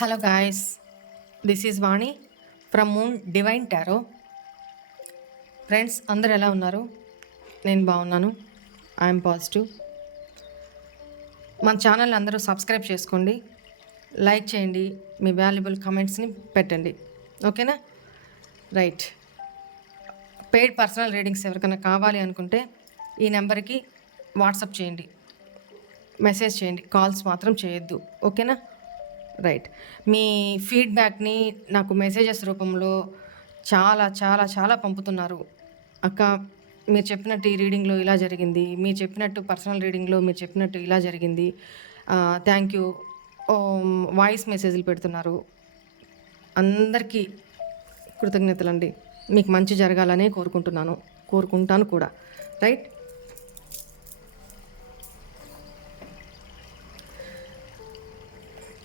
Hello guys, this is Vani from moon divine tarot. Friends అందరు ఎలా ఉన్నారు? నేను బాగున్నాను. I'm positive. మన ఛానల్ అందరూ సబ్స్క్రైబ్ చేసుకోండి, లైక్ చేయండి, మీ వాల్యుబుల్ కమెంట్స్ని పెట్టండి. ఓకేనా? రైట్. పెయిడ్ పర్సనల్ రీడింగ్స్ ఎవరికైనా కావాలి అనుకుంటే ఈ నెంబర్కి వాట్సాప్ చేయండి, మెసేజ్ చేయండి, కాల్స్ మాత్రం చేయొద్దు. ఓకేనా? రైట్. మీ ఫీడ్బ్యాక్ని నాకు మెసేజెస్ రూపంలో చాలా చాలా చాలా పంపుతున్నారు. అక్క, మీరు చెప్పినట్టు ఈ రీడింగ్లో ఇలా జరిగింది, మీరు చెప్పినట్టు పర్సనల్ రీడింగ్లో మీరు చెప్పినట్టు ఇలా జరిగింది, థ్యాంక్ యూ, వాయిస్ మెసేజ్లు పెడుతున్నారు. అందరికీ కృతజ్ఞతలండి. మీకు మంచి జరగాలనే కోరుకుంటాను కూడా. రైట్.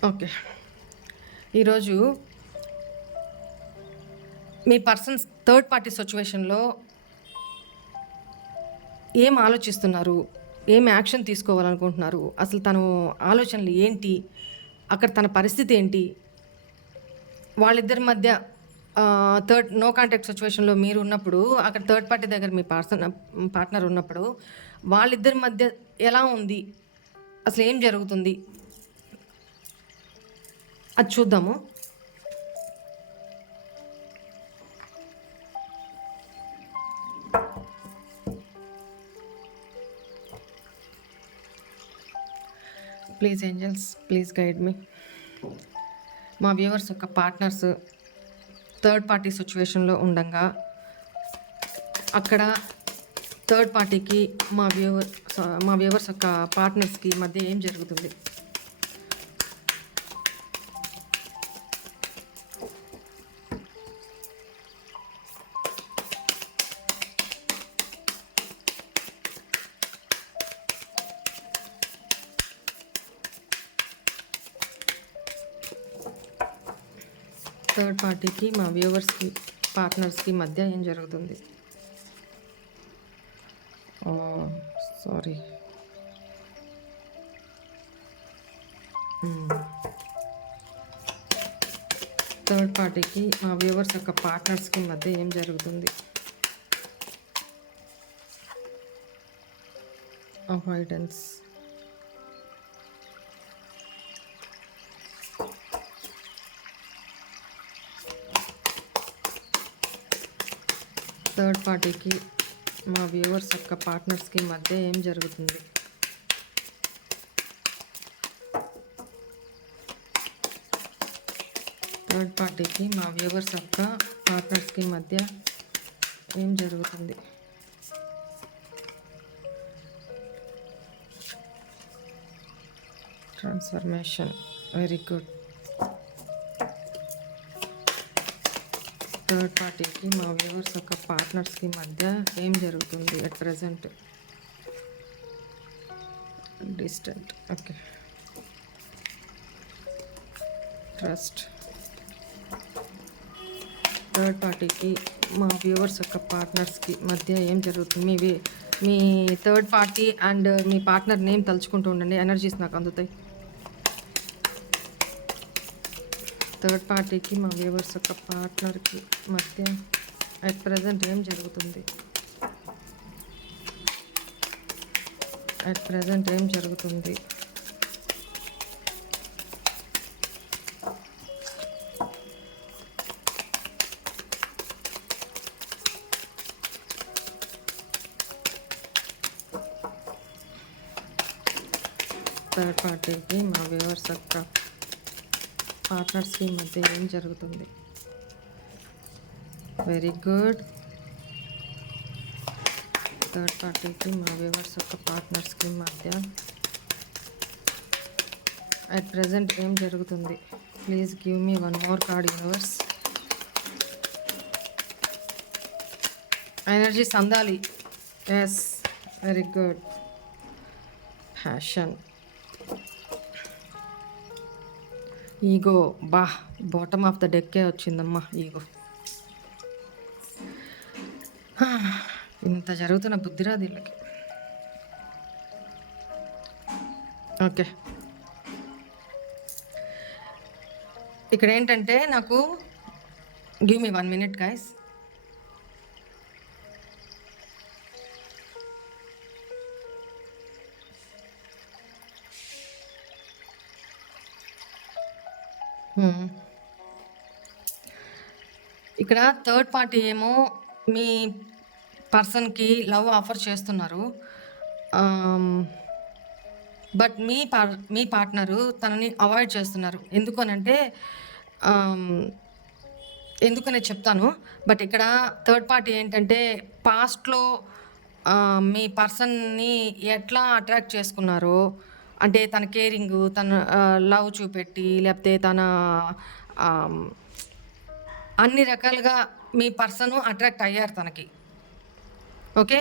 ఓకే. ఈరోజు మీ పర్సన్స్ థర్డ్ పార్టీ సిచ్యువేషన్లో ఏం ఆలోచిస్తున్నారు, ఏం యాక్షన్ తీసుకోవాలనుకుంటున్నారు, అసలు తను ఆలోచనలు ఏంటి, అక్కడ తన పరిస్థితి ఏంటి, వాళ్ళిద్దరి మధ్య నో కాంటాక్ట్ సిచ్యువేషన్లో మీరు ఉన్నప్పుడు, అక్కడ థర్డ్ పార్టీ దగ్గర మీ పార్ట్నర్ ఉన్నప్పుడు వాళ్ళిద్దరి మధ్య ఎలా ఉంది, అసలు ఏం జరుగుతుంది, అది చూద్దాము. ప్లీజ్ ఏంజల్స్, ప్లీజ్ గైడ్ మీ. మా వ్యూవర్స్ యొక్క పార్ట్నర్స్ థర్డ్ పార్టీ సిచ్యువేషన్లో ఉండగా అక్కడ థర్డ్ పార్టీకి మా వ్యూవర్స్ యొక్క పార్ట్నర్స్కి మధ్య ఏం జరుగుతుంది? థర్డ్ పార్టీకి మా వ్యూవర్స్కి పార్ట్నర్స్కి మధ్య ఏం జరుగుతుంది? సారీ. థర్డ్ పార్టీకి మా వ్యూవర్స్ యొక్క పార్ట్నర్స్కి మధ్య ఏం జరుగుతుంది? అవాయిడెన్స్. థర్డ్ పార్టీకి మా వ్యూవర్స్ యొక్క పార్ట్నర్స్కి మధ్య ఏం జరుగుతుంది? థర్డ్ పార్టీకి మా వ్యూవర్స్ యొక్క పార్ట్నర్స్కి మధ్య ఏం జరుగుతుంది? ట్రాన్స్ఫర్మేషన్. Very good. థర్డ్ పార్టీకి మా వ్యూవర్స్ యొక్క పార్ట్నర్స్కి మధ్య ఏం జరుగుతుంది at present? Distant. Okay. Trust. Third పార్టీకి మా వ్యూవర్స్ యొక్క పార్ట్నర్స్కి మధ్య ఏం జరుగుతుంది? మీ థర్డ్ పార్టీ అండ్ మీ పార్ట్నర్ నేమ్ తలుచుకుంటూ ఉండండి, ఎనర్జీస్ నాకు అందుతాయి. థర్డ్ పార్టీకి మా వ్యూవర్స్ యొక్క పార్ట్నర్కి మధ్య అట్ ప్రజెంట్ ఏం జరుగుతుంది? అట్ ప్రజెంట్ ఏం జరుగుతుంది? థర్డ్ పార్టీకి మా వ్యూవర్స్ యొక్క పార్ట్నర్స్కి మధ్య ఏం జరుగుతుంది? Very good. థర్డ్ పార్టీకి మా వ్యూవర్స్ యొక్క పార్ట్నర్స్కి మధ్య అట్ ప్రజెంట్ ఏం జరుగుతుంది? Please give me one more card universe. Energies అందాలి. Yes, very good. Passion. Ego. Bottom of the డెక్కే వచ్చిందమ్మా ఈగో. ఇంత జరుగుతున్న బుద్ధిరాదు వీళ్ళకి. ఓకే. ఇక్కడ ఏంటంటే నాకు గివ్ మీ 1 minute గైస్. ఇక్కడ థర్డ్ పార్టీ ఏమో మీ పర్సన్కి లవ్ ఆఫర్ చేస్తున్నారు. బట్ మీ పార్ట్నరు తనని అవాయిడ్ చేస్తున్నారు. ఎందుకనంటే ఎందుకనే చెప్తాను. బట్ ఇక్కడ థర్డ్ పార్టీ ఏంటంటే పాస్ట్లో మీ పర్సన్ని ఎట్లా అట్రాక్ట్ చేసుకున్నారో, అంటే తన కేరింగు, తన లవ్ చూపెట్టి, లేకపోతే తన అన్ని రకాలుగా మీ పర్సను అట్రాక్ట్ అయ్యారు తనకి. ఓకే,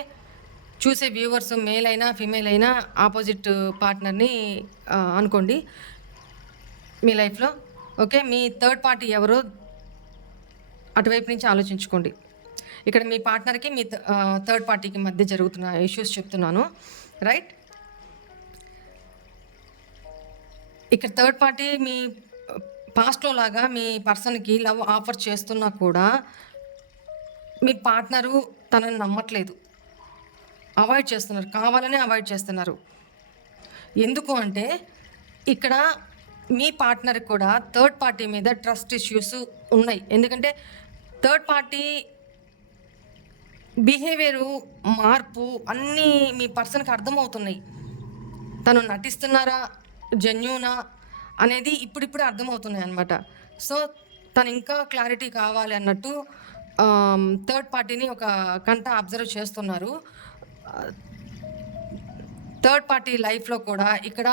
చూసే వ్యూవర్స్ మేల్ అయినా ఫీమేల్ అయినా ఆపోజిట్ పార్ట్నర్ని అనుకోండి మీ లైఫ్లో. ఓకే, మీ థర్డ్ పార్టీ ఎవరో అటువైపు నుంచి ఆలోచించుకోండి. ఇక్కడ మీ పార్ట్నర్కి మీ థర్డ్ పార్టీకి మధ్య జరుగుతున్న ఇష్యూస్ చెప్తున్నాను, రైట్? ఇక్కడ థర్డ్ పార్టీ మీ పాస్ట్లో లాగా మీ పర్సన్కి లవ్ ఆఫర్ చేస్తున్నా కూడా మీ పార్ట్నరు తనని నమ్మట్లేదు, అవాయిడ్ చేస్తున్నారు, కావాలనే అవాయిడ్ చేస్తున్నారు. ఎందుకు అంటే ఇక్కడ మీ పార్ట్నర్ కూడా థర్డ్ పార్టీ మీద ట్రస్ట్ ఇష్యూస్ ఉన్నాయి. ఎందుకంటే థర్డ్ పార్టీ బిహేవియరు, మార్పు అన్నీ మీ పర్సన్కి అర్థమవుతున్నాయి. తను నటిస్తున్నారా, జెన్యూనా అనేది ఇప్పుడిప్పుడే అర్థమవుతున్నాయి అన్నమాట. సో తను ఇంకా క్లారిటీ కావాలి అన్నట్టు థర్డ్ పార్టీని ఒక కంట అబ్జర్వ్ చేస్తున్నారు. థర్డ్ పార్టీ లైఫ్లో కూడా ఇక్కడ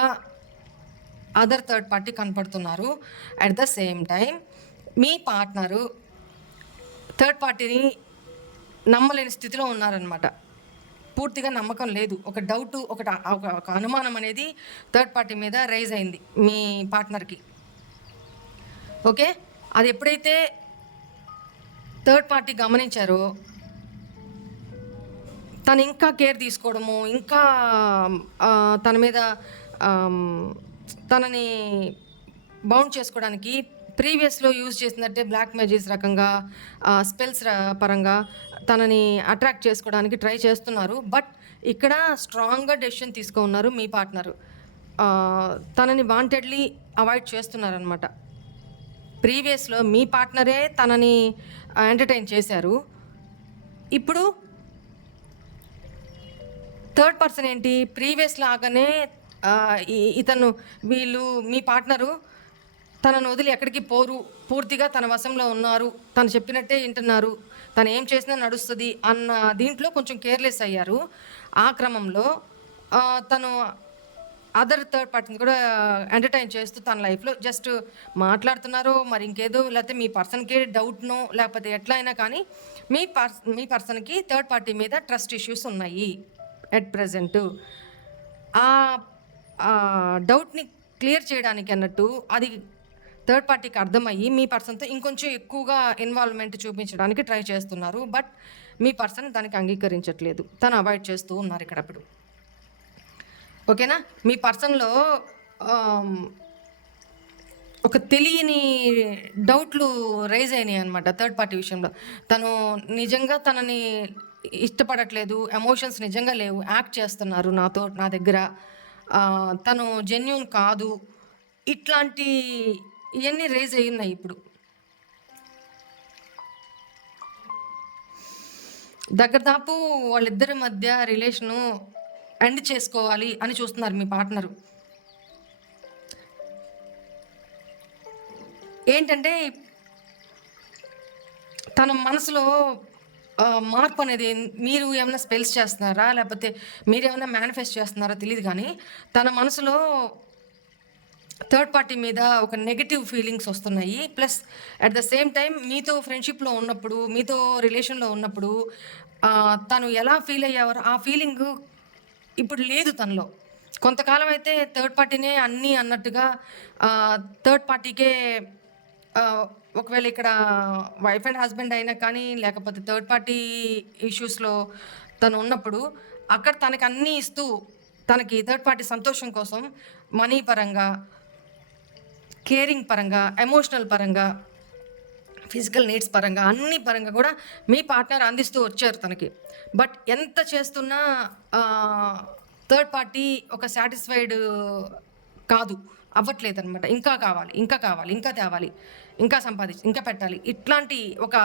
అదర్ థర్డ్ పార్టీ కనపడుతున్నారు. At the same time me partner third పార్టీని నమ్మలేని స్థితిలో ఉన్నారనమాట. పూర్తిగా నమ్మకం లేదు, ఒక డౌట్, ఒక అనుమానం అనేది థర్డ్ పార్టీ మీద రైజ్ అయింది మీ పార్ట్నర్కి. ఓకే, అది ఎప్పుడైతే థర్డ్ పార్టీ గమనించారో తను ఇంకా కేర్ తీసుకోవడము, ఇంకా తన మీద తనని బౌండ్ చేసుకోవడానికి ప్రీవియస్లో యూజ్ చేసినట్టే బ్లాక్ మ్యాజిక్స్ రకంగా, స్పెల్స్ పరంగా తనని అట్రాక్ట్ చేసుకోవడానికి ట్రై చేస్తున్నారు. బట్ ఇక్కడ స్ట్రాంగ్గా డెసిషన్ తీసుకున్నారు మీ పార్ట్నరు. తనని వాంటెడ్లీ అవాయిడ్ చేస్తున్నారనమాట. ప్రీవియస్లో మీ పార్ట్నరే తనని ఎంటర్టైన్ చేశారు. ఇప్పుడు థర్డ్ పర్సన్ ఏంటి, ప్రీవియస్ లాగానే వీళ్ళు మీ పార్ట్నరు తనను వదిలి ఎక్కడికి పోరు, పూర్తిగా తన వశంలో ఉన్నారు, తను చెప్పినట్టే వింటున్నారు, తను ఏం చేసినా నడుస్తుంది అన్న దీంట్లో కొంచెం కేర్లెస్ అయ్యారు. ఆ క్రమంలో తను అదర్ థర్డ్ పార్టీని కూడా ఎంటర్టైన్ చేస్తూ తన లైఫ్లో జస్ట్ మాట్లాడుతున్నారు. మరి ఇంకేదో, లేకపోతే మీ పర్సన్కి డౌట్నో, లేకపోతే ఎట్లా అయినా కానీ మీ పర్సన్కి థర్డ్ పార్టీ మీద ట్రస్ట్ ఇష్యూస్ ఉన్నాయి ఎట్ ప్రజెంట్. ఆ డౌట్ని క్లియర్ చేయడానికి అన్నట్టు అది థర్డ్ పార్టీకి అర్థమయ్యి మీ పర్సన్తో ఇంకొంచెం ఎక్కువగా ఇన్వాల్వ్మెంట్ చూపించడానికి ట్రై చేస్తున్నారు. బట్ మీ పర్సన్ దానికి అంగీకరించట్లేదు, తను అవాయిడ్ చేస్తూ ఉన్నారు ఇక్కడ. అప్పుడు ఓకేనా, మీ పర్సన్లో ఒక తెలియని డౌట్లు రైజ్ అయినాయి అనమాట థర్డ్ పార్టీ విషయంలో. తను నిజంగా తనని ఇష్టపడట్లేదు, ఎమోషన్స్ నిజంగా లేవు, యాక్ట్ చేస్తున్నారు నా దగ్గర, తను జెన్యూన్ కాదు, ఇట్లాంటి ఇవన్నీ రేజ్ అయ్యున్నాయి. ఇప్పుడు దగ్గరదాపు వాళ్ళిద్దరి మధ్య రిలేషను ఎండ్ చేసుకోవాలి అని చూస్తున్నారు మీ పార్ట్నరు. ఏంటంటే తన మనసులో మార్పు అనేది, మీరు ఏమైనా స్పెల్స్ చేస్తున్నారా, లేకపోతే మీరు ఏమైనా మేనిఫెస్ట్ చేస్తున్నారా తెలియదు, కానీ తన మనసులో థర్డ్ పార్టీ మీద ఒక నెగటివ్ ఫీలింగ్స్ వస్తున్నాయి. Plus at the same time మీతో ఫ్రెండ్షిప్లో ఉన్నప్పుడు, మీతో రిలేషన్లో ఉన్నప్పుడు తను ఎలా ఫీల్ అయ్యేవారు ఆ ఫీలింగ్ ఇప్పుడు లేదు తనలో. కొంతకాలం అయితే థర్డ్ పార్టీనే అన్నీ అన్నట్టుగా థర్డ్ పార్టీకే, ఒకవేళ ఇక్కడ వైఫ్ అండ్ హస్బెండ్ అయినా కానీ, లేకపోతే థర్డ్ పార్టీ ఇష్యూస్లో తను ఉన్నప్పుడు అక్కడ తనకి అన్నీ ఇస్తూ, తనకి థర్డ్ పార్టీ సంతోషం కోసం మనీ పరంగా, కేరింగ్ పరంగా, ఎమోషనల్ పరంగా, ఫిజికల్ నీడ్స్ పరంగా, అన్ని పరంగా కూడా మీ పార్ట్నర్ అందిస్తూ వచ్చారు తనకి. బట్ ఎంత చేస్తున్నా థర్డ్ పార్టీ ఒక సాటిస్ఫైడ్ కాదు, అవ్వట్లేదనమాట. ఇంకా కావాలి, ఇంకా కావాలి, ఇంకా తేవాలి, ఇంకా సంపాదించి, ఇంకా పెట్టాలి, ఇట్లాంటి ఒక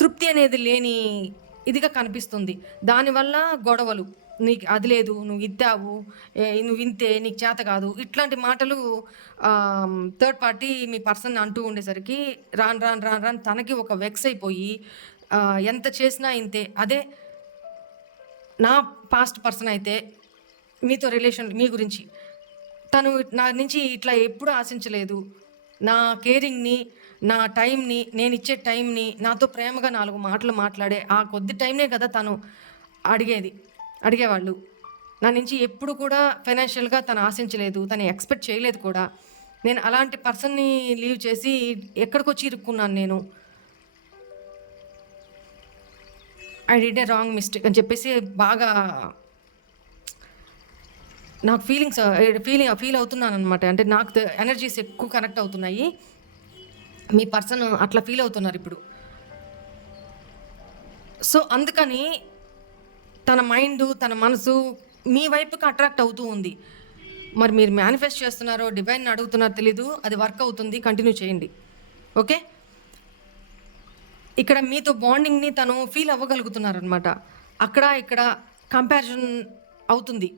తృప్తి అనేది లేని ఇదిగా కనిపిస్తుంది. దానివల్ల గొడవలు, నీకు అది లేదు, నువ్వు ఇద్దావు, నువ్వు ఇంతే, నీకు చేత కాదు, ఇట్లాంటి మాటలు థర్డ్ పార్టీ మీ పర్సన్ అంటూ ఉండేసరికి రాను రాను రాను రాను తనకి ఒక వెక్స్ అయిపోయి ఎంత చేసినా ఇంతే. అదే నా పాస్ట్ పర్సన్ అయితే మీతో రిలేషన్ మీ గురించి తను నా నుంచి ఇట్లా ఎప్పుడూ ఆశించలేదు. నా కేరింగ్‌ని, నా టైంని, నేనిచ్చే టైంని, నాతో ప్రేమగా 4 మాటలు మాట్లాడే ఆ కొద్ది టైంనే కదా తను అడిగేవాళ్ళు. నా నుంచి ఎప్పుడు కూడా ఫైనాన్షియల్‌గా తను ఆశించలేదు. తను ఎక్స్‌పెక్ట్ చేయలేదు కూడా. నేను అలాంటి పర్సన్‌ని లీవ్ చేసి ఎక్కడికొచ్చి ఇరుక్కున్నాను నేను. I did a wrong mistake అని చెప్పేసి బాగా నాకు ఫీల్ అవుతున్నాననమాట. అంటే నాకు ఎనర్జీస్ ఎక్కువ కనెక్ట్ అవుతున్నాయి. మీ పర్సన్ అట్లా ఫీల్ అవుతున్నారు ఇప్పుడు. సో అందుకని తన మైండు, తన మనసు మీ వైపుకి అట్రాక్ట్ అవుతూ ఉంది. మరి మీరు మేనిఫెస్ట్ చేస్తున్నారో, డివైన్‌ని అడుగుతున్నారో తెలీదు. అది వర్క్ అవుతుంది. కంటిన్యూ చేయండి. ఓకే. ఇక్కడ మీతో బాండింగ్‌ని తను ఫీల్ అవ్వగలుగుతున్నారనమాట. అక్కడ ఇక్కడ కంపారిజన్ అవుతుంది.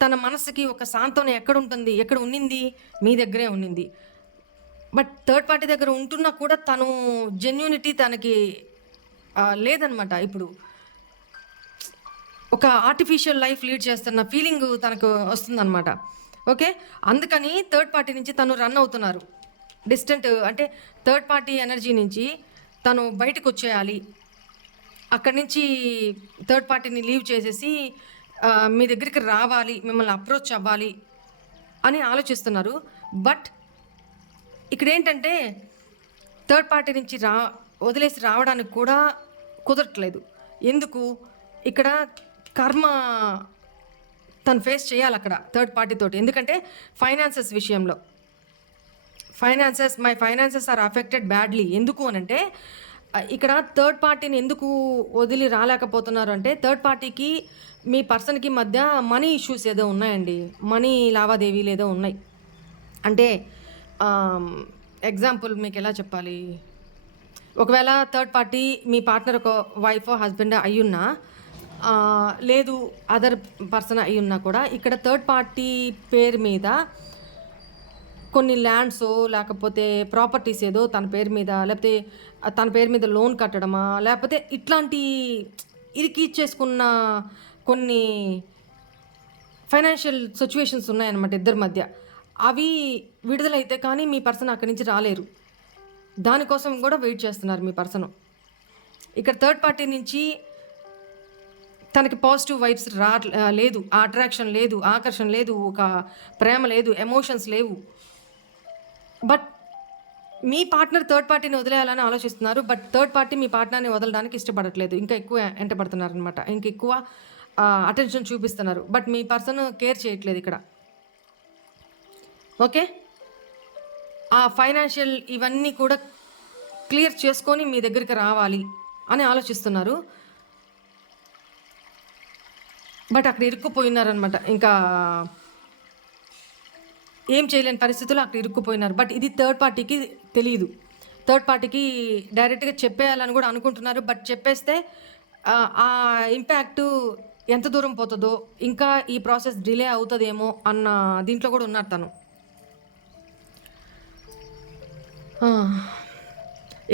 తన మనసుకి ఒక సాంత్వన ఎక్కడుంటుంది, ఎక్కడ ఉన్నింది, మీ దగ్గరే ఉన్నింది. బట్ థర్డ్ పార్టీ దగ్గర ఉంటున్నా కూడా తను జెన్యూనిటీ తనకి లేదనమాట. ఇప్పుడు ఒక ఆర్టిఫిషియల్ లైఫ్ లీడ్ చేస్తున్న ఫీలింగ్ తనకు వస్తుందనమాట. ఓకే. అందుకని థర్డ్ పార్టీ నుంచి తను రన్ అవుతున్నారు. డిస్టెంట్ అంటే థర్డ్ పార్టీ ఎనర్జీ నుంచి తను బయటకు వచ్చేయాలి. అక్కడి నుంచి థర్డ్ పార్టీని లీవ్ చేసేసి మీ దగ్గరికి రావాలి, మిమ్మల్ని అప్రోచ్ అవ్వాలి అని ఆలోచిస్తున్నారు. బట్ ఇక్కడేంటంటే థర్డ్ పార్టీ నుంచి వదిలేసి రావడానికి కూడా కుదరట్లేదు. ఎందుకు? ఇక్కడ కర్మ తను ఫేస్ చేయాలి అక్కడ థర్డ్ పార్టీ తోటి. ఎందుకంటే ఫైనాన్సెస్ విషయంలో my finances are affected badly. ఎందుకు అనంటే ఇక్కడ థర్డ్ పార్టీని ఎందుకు వదిలి రాలేకపోతున్నారు అంటే థర్డ్ పార్టీకి మీ పర్సన్కి మధ్య మనీ ఇష్యూస్ ఏదో ఉన్నాయండి. మనీ లావాదేవీలు ఏదో ఉన్నాయి. అంటే ఎగ్జాంపుల్ మీకు ఎలా చెప్పాలి, ఒకవేళ థర్డ్ పార్టీ మీ పార్ట్నర్ ఒక వైఫో హస్బెండ్ అయ్యున్నా, లేదు అదర్ పర్సన్ అయ్యున్నా కూడా ఇక్కడ థర్డ్ పార్టీ పేరు మీద కొన్ని ల్యాండ్సో లేకపోతే ప్రాపర్టీస్ ఏదో తన పేరు మీద, లేకపోతే తన పేరు మీద లోన్ కట్టడమా, లేకపోతే ఇట్లాంటి ఇరికిచ్చేసుకున్న కొన్ని ఫైనాన్షియల్ సిచ్యువేషన్స్ ఉన్నాయన్నమాట ఇద్దరి మధ్య. అవి విడుదలైతే కానీ మీ పర్సన్ అక్కడి నుంచి రాలేరు. దానికోసం కూడా వెయిట్ చేస్తున్నారు మీ పర్సన్. ఇక్కడ థర్డ్ పార్టీ నుంచి తనకి పాజిటివ్ వైబ్స్ లేదు, ఆ అట్రాక్షన్ లేదు, ఆకర్షణ లేదు, ఒక ప్రేమ లేదు, ఎమోషన్స్ లేవు. బట్ మీ పార్ట్నర్ థర్డ్ పార్టీని వదిలేయాలని ఆలోచిస్తున్నారు. బట్ థర్డ్ పార్టీ మీ పార్ట్నర్ని వదలడానికి ఇష్టపడట్లేదు. ఇంకా ఎక్కువ ఎంటపడుతున్నారు అనమాట. ఇంకెక్కువ అటెన్షన్ చూపిస్తున్నారు. బట్ మీ పర్సన్ కేర్ చేయట్లేదు ఇక్కడ. ఓకే. ఆ ఫైనాన్షియల్ ఇవన్నీ కూడా క్లియర్ చేసుకొని మీ దగ్గరికి రావాలి అని ఆలోచిస్తున్నారు. బట్ అక్కడ ఇరుక్కుపోయినారనమాట. ఇంకా ఏం చేయలేని పరిస్థితుల్లో అక్కడ ఇరుక్కుపోయినారు. బట్ ఇది థర్డ్ పార్టీకి తెలియదు. థర్డ్ పార్టీకి డైరెక్ట్గా చెప్పేయాలని కూడా అనుకుంటున్నారు. బట్ చెప్పేస్తే ఆ ఇంపాక్టు ఎంత దూరం పోతుందో, ఇంకా ఈ ప్రాసెస్ డిలే అవుతుందేమో అన్న దీంట్లో కూడా ఉన్నారు తను.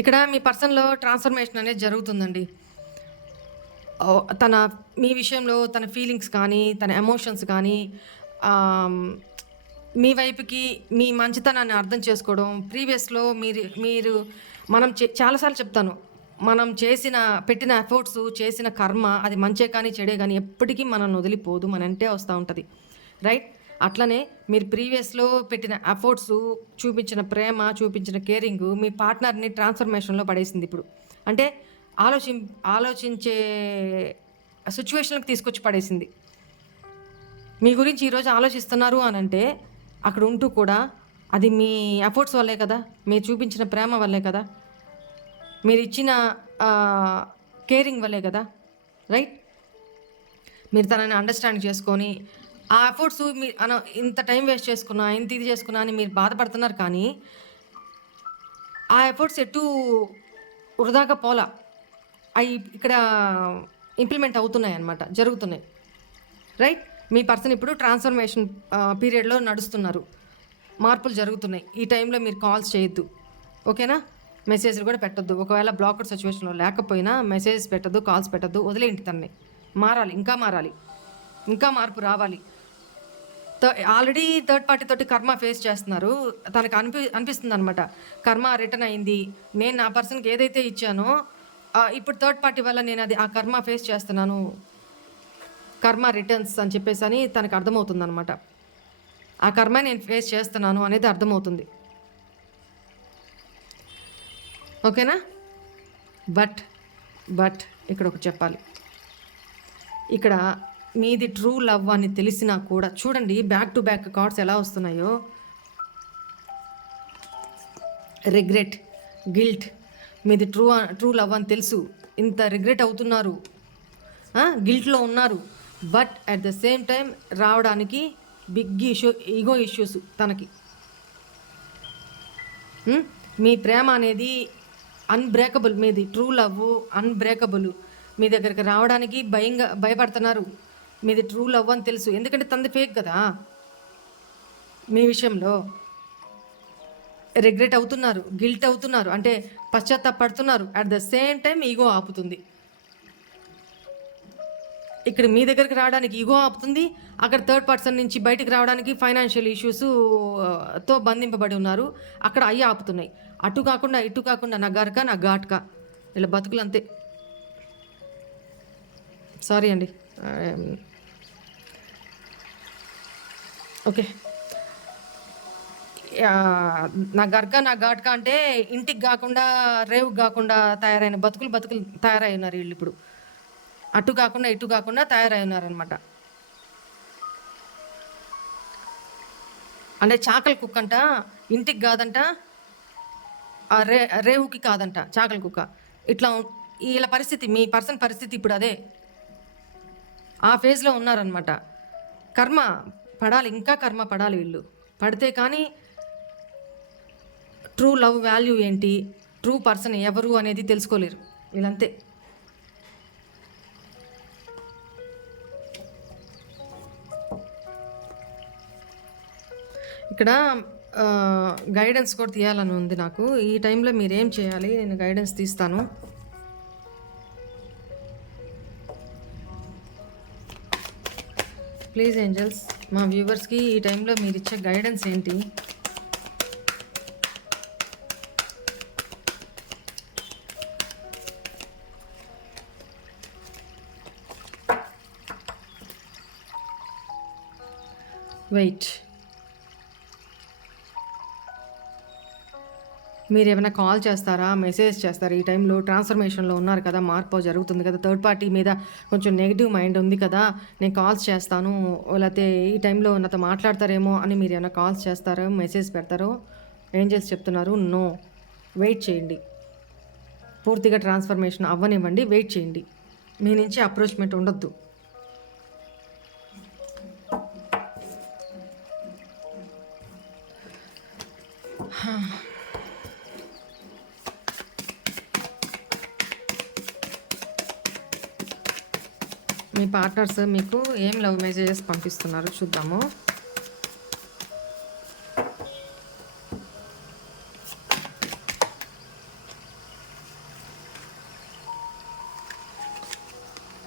ఇక్కడ మీ పర్సన్లో ట్రాన్స్ఫర్మేషన్ అనేది జరుగుతుందండి. మీ విషయంలో తన ఫీలింగ్స్ కానీ, తన ఎమోషన్స్ కానీ, మీ వైపుకి మీ మంచితనాన్ని అర్థం చేసుకోవడం. ప్రీవియస్లో మీరు మనం చాలాసార్లు చెప్తాను, మనం పెట్టిన ఎఫర్ట్స్, చేసిన కర్మ అది మంచే కానీ చెడే కానీ ఎప్పటికీ మనల్ని వదిలిపోదు, మన అంటే వస్తూ ఉంటుంది. రైట్. అట్లనే మీరు ప్రీవియస్లో పెట్టిన ఎఫర్ట్స్, చూపించిన ప్రేమ, చూపించిన కేరింగ్ మీ పార్ట్నర్ని ట్రాన్స్ఫర్మేషన్లో పడేసింది. ఇప్పుడు అంటే ఆలోచించే సిచ్యువేషన్కి తీసుకొచ్చి పడేసింది. మీ గురించి ఈరోజు ఆలోచిస్తున్నారు అని అంటే అక్కడ ఉంటూ కూడా అది మీ ఎఫర్ట్స్ వల్లే కదా, మీరు చూపించిన ప్రేమ వల్లే కదా, మీరు ఇచ్చిన కేరింగ్ వల్లే కదా, రైట్? మీరు తనని అండర్స్టాండ్ చేసుకొని ఆ ఎఫర్ట్స్ మీ ఇంత టైం వేస్ట్ చేసుకున్నా, ఇంత ఇది చేసుకున్నా అని మీరు బాధపడుతున్నారు. కానీ ఆ ఎఫర్ట్స్ ఎటు వృధాగా పోలా, అవి ఇక్కడ ఇంప్లిమెంట్ అవుతున్నాయి అన్నమాట, జరుగుతున్నాయి, రైట్? మీ పర్సన్ ఇప్పుడు ట్రాన్స్ఫర్మేషన్ పీరియడ్లో నడుస్తున్నారు, మార్పులు జరుగుతున్నాయి. ఈ టైంలో మీరు కాల్స్ చేయొద్దు, ఓకేనా? మెసేజ్లు కూడా పెట్టద్దు. ఒకవేళ బ్లాక్డ్ సిచ్యువేషన్లో లేకపోయినా మెసేజ్ పెట్టద్దు, కాల్స్ పెట్టద్దు, వదిలేంటి తనని. మారాలి, ఇంకా మార్పు రావాలి. ఆల్రెడీ థర్డ్ పార్టీ తోటి కర్మ ఫేస్ చేస్తున్నారు. తనకు అనిపిస్తుంది అనమాట, కర్మ రిటర్న్ అయింది, నేను నా పర్సన్కి ఏదైతే ఇచ్చానో ఇప్పుడు థర్డ్ పార్టీ వల్ల నేను అది ఆ కర్మ ఫేస్ చేస్తున్నాను, కర్మ రిటర్న్స్ అని చెప్పేసి అని తనకు అర్థమవుతుంది అనమాట. ఆ కర్మ నేను ఫేస్ చేస్తున్నాను అనేది అర్థమవుతుంది, ఓకేనా? బట్ ఇక్కడ ఒకటి చెప్పాలి. ఇక్కడ మీది ట్రూ లవ్ అని తెలిసినా కూడా చూడండి, బ్యాక్ టు బ్యాక్ కార్డ్స్ ఎలా వస్తున్నాయో. Regret, guilt. మీది ట్రూ లవ్ అని తెలుసు, ఇంత రిగ్రెట్ అవుతున్నారు, గిల్ట్లో ఉన్నారు. But at the same time రావడానికి బిగ్ ఈగో ఇష్యూస్ తనకి. మీ ప్రేమ అనేది అన్బ్రేకబుల్, మీది ట్రూ లవ్ అన్బ్రేకబుల్. మీ దగ్గరికి రావడానికి భయపడుతున్నారు. మీది ట్రూ లవ్ అని తెలుసు, ఎందుకంటే తనది ఫేక్ కదా. మీ విషయంలో రిగ్రెట్ అవుతున్నారు, గిల్ట్ అవుతున్నారు, అంటే పశ్చాత్తాపడుతున్నారు. At the same time ego ఆపుతుంది. ఇక్కడ మీ దగ్గరికి రావడానికి ఈగో ఆపుతుంది, అక్కడ థర్డ్ పర్సన్ నుంచి బయటికి రావడానికి ఫైనాన్షియల్ ఇష్యూస్తో బంధింపబడి ఉన్నారు, అక్కడ అయ్యి ఆపుతున్నాయి. అటు కాకుండా ఇటు కాకుండా నా గరక నా ఘాట్కా, ఇలా బతుకులు అంతే. సారీ అండి, ఓకే. నా గర్గా నా ఘాట్కా అంటే ఇంటికి కాకుండా రేవుకి కాకుండా తయారైన బతుకులు తయారై ఉన్నారు వీళ్ళు ఇప్పుడు. అటు కాకుండా ఇటు కాకుండా తయారై ఉన్నారనమాట. అంటే చాకలి కుక్క అంట, ఇంటికి కాదంట, రేవుకి కాదంట, చాకలి కుక్క. ఇట్లా వీళ్ళ పరిస్థితి, మీ పర్సన్ పరిస్థితి ఇప్పుడు అదే, ఆ ఫేజ్లో ఉన్నారనమాట. కర్మ పడాలి, ఇంకా కర్మ పడాలి వీళ్ళు. పడితే కానీ ట్రూ లవ్ వాల్యూ ఏంటి, ట్రూ పర్సన్ ఎవరు అనేది తెలుసుకోలేరు వీళ్ళంతే. ఇక్కడ గైడెన్స్ కూడా తీయాలని ఉంది నాకు. ఈ టైంలో మీరేం చేయాలి, నేను గైడెన్స్ తీస్తాను. ప్లీజ్ ఏంజల్స్, మా వ్యూవర్స్కి ఈ టైంలో మీరు ఇచ్చే గైడెన్స్ ఏంటి? వెయిట్, మీరు ఏమైనా కాల్ చేస్తారా, మెసేజ్ చేస్తారా? ఈ టైంలో ట్రాన్స్ఫర్మేషన్లో ఉన్నారు కదా, మార్పు జరుగుతుంది కదా, థర్డ్ పార్టీ మీద కొంచెం నెగిటివ్ మైండ్ ఉంది కదా, నేను కాల్స్ చేస్తాను, లేకపోతే ఈ టైంలో నాతో మాట్లాడతారేమో అని మీరు ఏమైనా కాల్స్ చేస్తారో, మెసేజ్ పెడతారో? ఏంజల్స్ చెప్తున్నారు నో, వెయిట్ చేయండి, పూర్తిగా ట్రాన్స్ఫర్మేషన్ అవ్వనివ్వండి, వెయిట్ చేయండి, మీ నుంచి అప్రోచ్మెంట్ ఉండొద్దు. మీ పార్ట్నర్స్ మీకు ఏం లవ్ మెసేజెస్ పంపిస్తున్నారు చూద్దాము.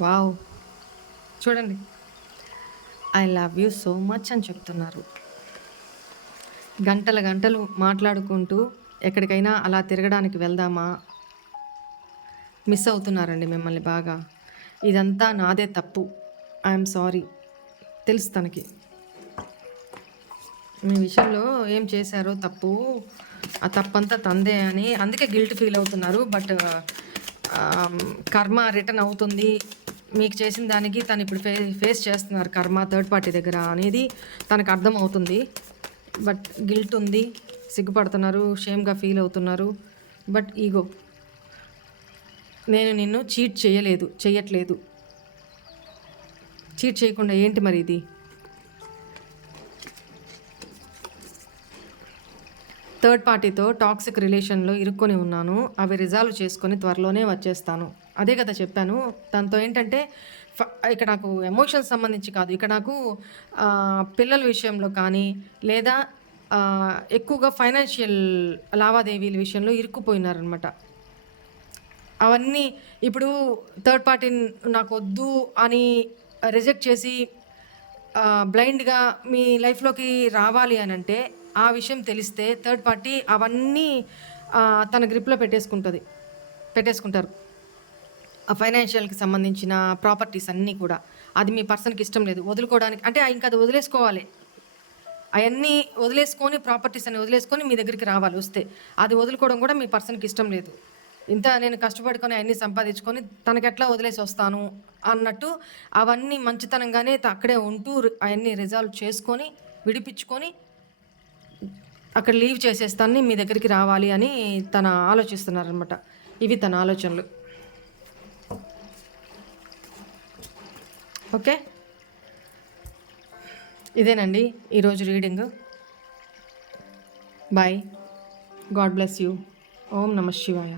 వావ్, చూడండి, I love you so much అని చెప్తున్నారు. గంటలు మాట్లాడుకుంటూ ఎక్కడికైనా అలా తిరగడానికి వెళ్దామా, మిస్ అవుతున్నారండి మిమ్మల్ని బాగా. ఇదంతా నాదే తప్పు, ఐఎమ్ సారీ, తెలుసు తనకి మీ విషయంలో ఏం చేశారో తప్పు, ఆ తప్పంతా తందే అని, అందుకే గిల్ట్ ఫీల్ అవుతున్నారు. బట్ కర్మ రిటర్న్ అవుతుంది, మీకు చేసిన దానికి తను ఇప్పుడు ఫేస్ చేస్తున్నారు కర్మ థర్డ్ పార్టీ దగ్గర అనేది తనకు అర్థం అవుతుంది. బట్ గిల్ట్ ఉంది, సిగ్గుపడుతున్నారు, షేమ్గా ఫీల్ అవుతున్నారు. బట్ ఈగో, నేను నిన్ను చెయ్యట్లేదు. చీట్ చేయకుండా ఏంటి మరి ఇది? థర్డ్ పార్టీతో టాక్సిక్ రిలేషన్లో ఇరుక్కొని ఉన్నాను. అవి రిజాల్వ్ చేసుకొని త్వరలోనే వచ్చేస్తాను. అదే కదా చెప్పాను. దాంతో ఏంటంటే ఇక నాకు ఎమోషన్స్ సంబంధించి కాదు, ఇక నాకు పిల్లల విషయంలో కానీ లేదా ఎక్కువగా ఫైనాన్షియల్ లావాదేవీల విషయంలో ఇరుక్కుపోయినారనమాట. అవన్నీ ఇప్పుడు థర్డ్ పార్టీ నాకు వద్దు అని రిజెక్ట్ చేసి బ్లైండ్గా మీ లైఫ్లోకి రావాలి అని అంటే ఆ విషయం తెలిస్తే థర్డ్ పార్టీ అవన్నీ తన గ్రిప్లో పెట్టేసుకుంటారు. ఆ ఫైనాన్షియల్కి సంబంధించిన ప్రాపర్టీస్ అన్నీ కూడా. అది మీ పర్సన్కి ఇష్టం లేదు, వదులుకోవడానికి అంటే ఇంకా అది వదిలేసుకోవాలి. అవన్నీ వదిలేసుకొని, ప్రాపర్టీస్ అన్ని వదిలేసుకొని మీ దగ్గరికి రావాలి. వస్తే అది వదులుకోవడం కూడా మీ పర్సన్కి ఇష్టం లేదు. ఇంత నేను కష్టపడుకొని అవన్నీ సంపాదించుకొని తనకెట్లా వదిలేసి వస్తాను అన్నట్టు అవన్నీ మంచితనంగానే అక్కడే ఉంటూ అవన్నీ రిజాల్వ్ చేసుకొని విడిపించుకొని అక్కడ లీవ్ చేసేస్తాన్ని మీ దగ్గరికి రావాలి అని తన ఆలోచిస్తున్నారనమాట. ఇవి తన ఆలోచనలు. ఓకే, ఇదేనండి ఈరోజు reading. Bye, god bless you. ఓం నమః శివాయ.